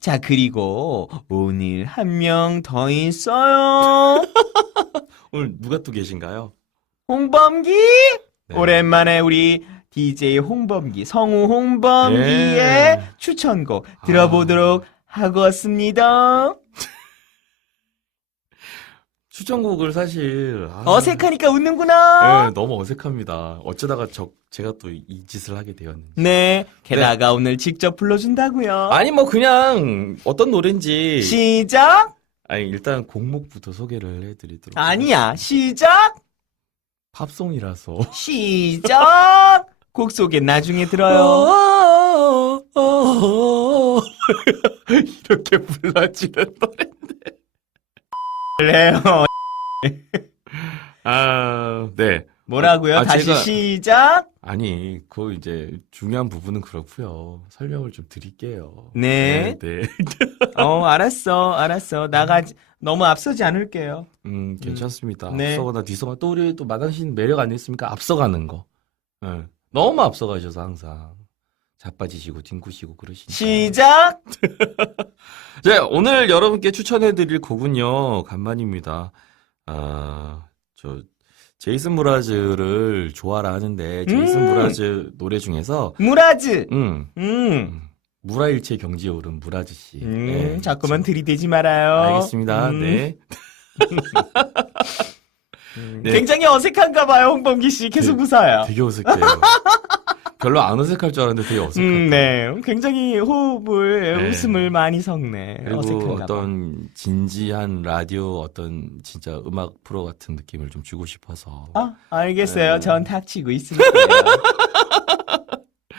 자, 그리고 오늘 한 명 더 있어요. 오늘 누가 또 계신가요? 홍범기? 네. 오랜만에 우리 DJ 홍범기, 성우 홍범기의 예. 추천곡 들어보도록 하고 왔습니다. 추천곡을 사실 아, 어색하니까 웃는구나. 네, 너무 어색합니다. 어쩌다가 저 제가 또 이 짓을 하게 되었는지. 네, 게다가 오늘 직접 불러준다고요. 아니 뭐 그냥 어떤 노래인지 시작? 아니 일단 곡목부터 소개를 해드리도록 아니야, 시작? 팝송이라서 시작! 곡 소개 나중에 들어요. 이렇게 불러지는 노래 그래요. 아 네 뭐라고요? 아, 다시 제가- 시작? 아니 그 이제 중요한 부분은 그렇고요 설명을 좀 드릴게요 네. 네, 네. 어, 알았어, 알았어. 나가, 너무 앞서지 않을게요. 음 괜찮습니다 네. 앞서거나 뒤서거나 또 우리 또 마당신 매력 아니겠습니까 앞서가는 거 네. 너무 앞서가셔서 항상 자빠지시고 뒹구시고 그러시니까 시작! 네, 오늘 여러분께 추천해드릴 곡은요, 간만입니다. 아, 저, 제이슨 무라즈를 좋아라 하는데, 제이슨 음. 무라즈 노래 중에서, 무라즈! 음, 음. 음, 무라일체 경지에 오른 무라즈 씨. 음, 네, 자꾸만 저- 들이대지 말아요. 알겠습니다. 음. 네. 음, 네. 굉장히 어색한가 봐요, 홍범기 씨. 계속 네, 웃어요. 되게 어색해요. 별로 안 어색할 줄 알았는데 되게 어색해요. 음, 네. 굉장히 호흡을, 네. 웃음을 많이 섞네. 그리고 어색한가 봐. 어떤 진지한 라디오 어떤 진짜 음악 프로 같은 느낌을 좀 주고 싶어서. 아, 알겠어요. 네. 전 탁치고 있으니까요.